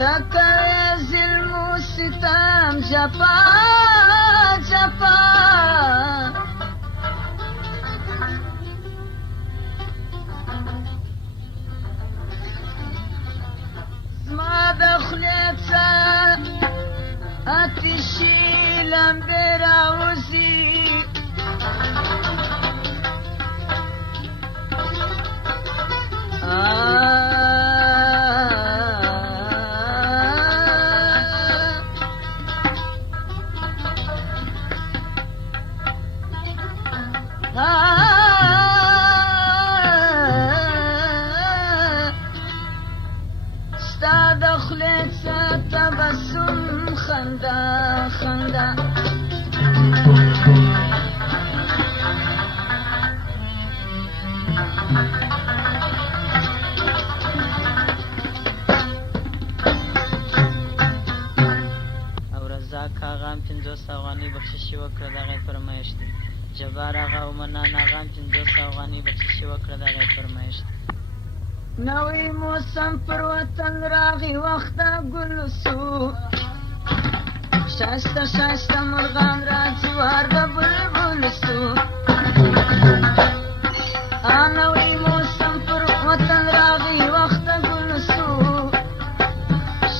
تكوي ظلم وستام جفا جفا ما دخلت اتشي لمبرا وزي ستا دخلت تبسم خندا خندا او رزاق آغام 500 افغانۍ بخشش وکړه دغه فرمایش دی. جبار آغا او منان آغام 500 افغانۍ بخشش وکړه دغه فرمایش دی. نوی موسم پر وطن راغی وخته ګل سو شایسته شایسته مرغان راځي وار د بلبل سو نوی موسم پر وطن راغی وخته ګل سو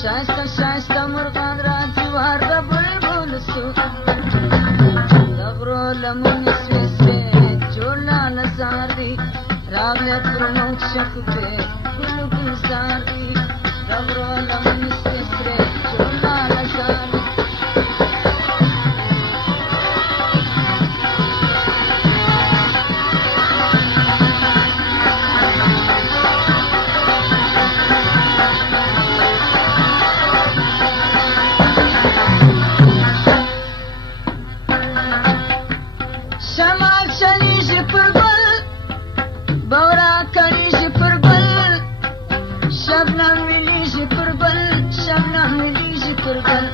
شایسته شایسته مرغان راځي وار د بلبل سو د غرو لمنې سوې سوې جوړ لاله زار دی راغله پر موږ شکوفې ګلو ګلزار دی د غرو لمنې سوې سوې جوړ لاله زار دی شمال چلیږي پر ګل بورا کړیږي پر ګل شبنم ملیږي پر ګل شبنم ملیږي پر ګل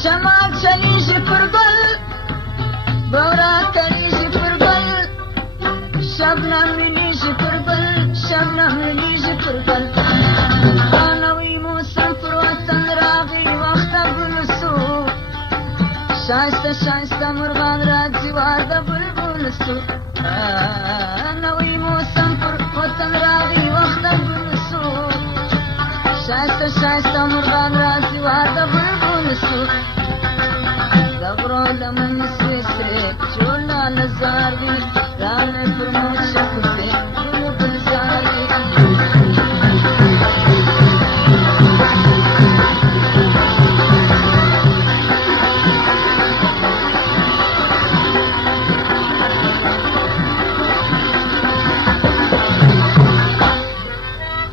شمال چلیږي پر ګل بورا کړیږي پر ګل شبنم ملیږي پر ګل شبنم ملیږي پر ګل نوی موسم پر وطن راغی وخته ګل سو شایسته شایسته مرغان راځي وار د بلبل سو نوی موسم پر وطن راغی وخته ګل سو شایسته شایسته مرغان راځي وار د بلبل سو د غرو لمنې سوې سوې جوړ لاله زار دی راغلی پر موږ شکوفې ګلو ګلزار دی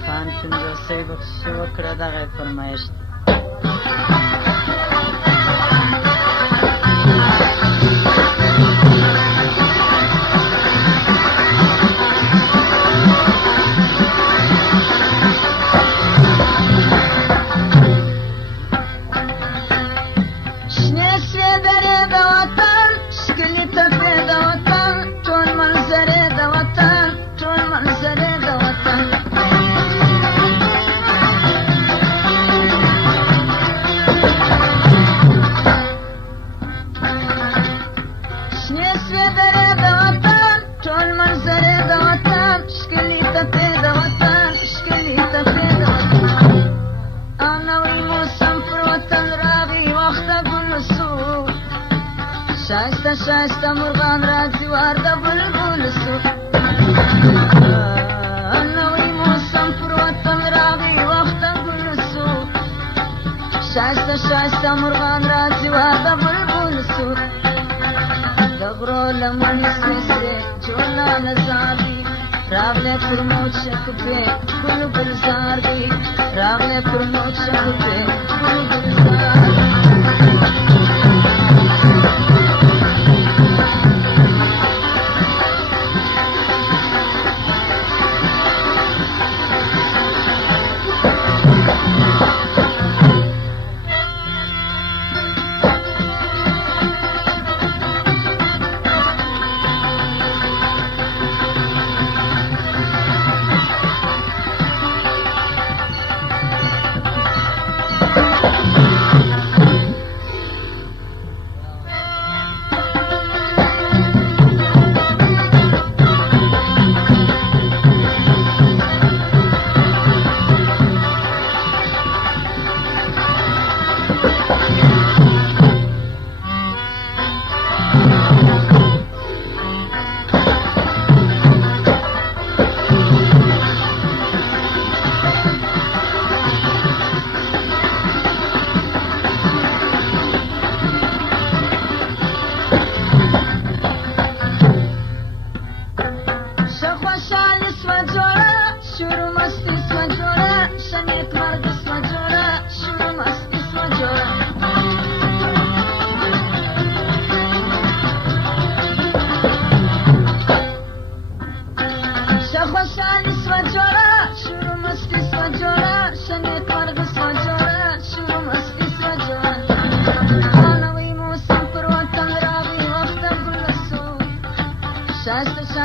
خان 500 بخشش وکړه دغه فرمایش دی. شنې سوې درې د وطن ښکلي تپې د وطن ټول منظرې د وطن ټول منظرې د وطن شنې سوې درې د وطن ټول منظرې د وطن ښکلي تپې د وطن ښکلي تپې د وطن نوی موسم پر وطن راغی وخته ګل سو شایسته شایسته مرغان راځي وار د بلبل سو نوی موسم پر وطن راغی وخته ګل سو شایسته شایسته مرغان راځي وار د بلبل سو د غرو لمنې سوې سوې جوړ لاله زار دی راغلی پر موږ شکوفې ګلو ګلزار دی راغلی پر موږ شکوفې ګلو ګلزار دی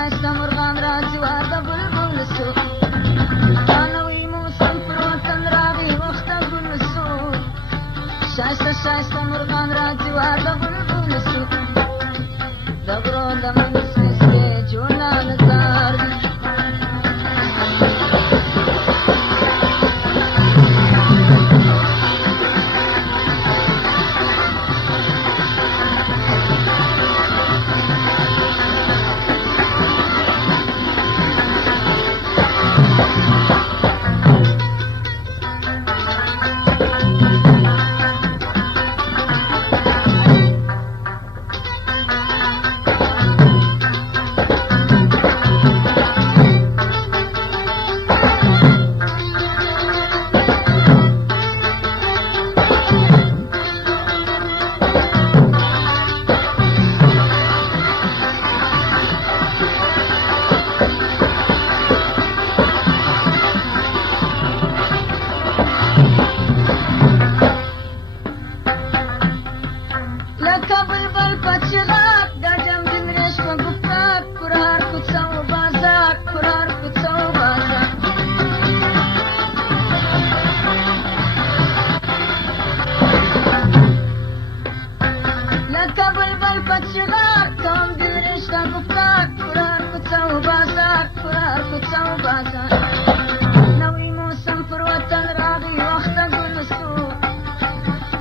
شایسته مرغان را جوار د بلبل سو دانوی موسم پر وطن راغی وخت ګل سو شایسته شایسته مرغان را جوار د بلبل سو د غرو لمن سپېڅلې جوړه نظر دی لکه بلبل په چغاک د جم د مرش په ګفتار پر هر کوڅه و بازار پر هر کوڅه و بازار لکه بلبل په چغاک کوم د مرش په ګفتار پر هر کوڅه و بازار پر هر کوڅه و بازار نوی موسم پر وطن راغی وخت ګل سو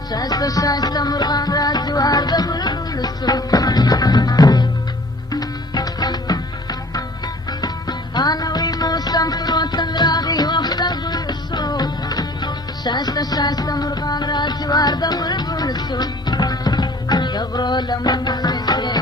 شایسته شایسته مرغان را جوار د بلبل سو نوی موسم پر وطن راغی وخت ګل سو شایسته شایسته مرغان را جوار د بلبل سو د غرو لمن سپېڅلې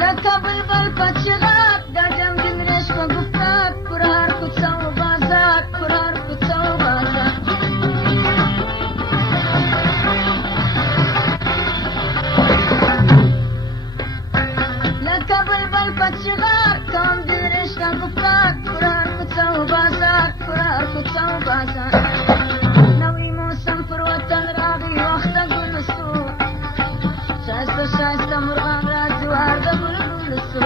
لکه بلبل په چغاک د جم د مرش په ګفتار پر هر کوڅه و بازار پر هر کوڅه و بازار لکه بلبل په چغاک کوم د مرش په ګفتار پر هر کوڅه و بازار پر هر کوڅه و بازار نوی موسم پر وطن راغی وخت ګل سو شایسته شایسته مرغان را جوار د بلبل سو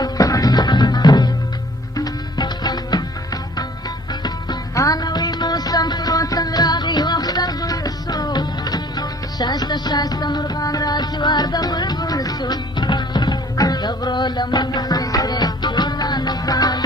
نوی موسم پر وطن راغی وخت ګل سو شایسته شایسته مرغان را جوار د بلبل سو د غرو لمن سپېڅلې جوړه نظر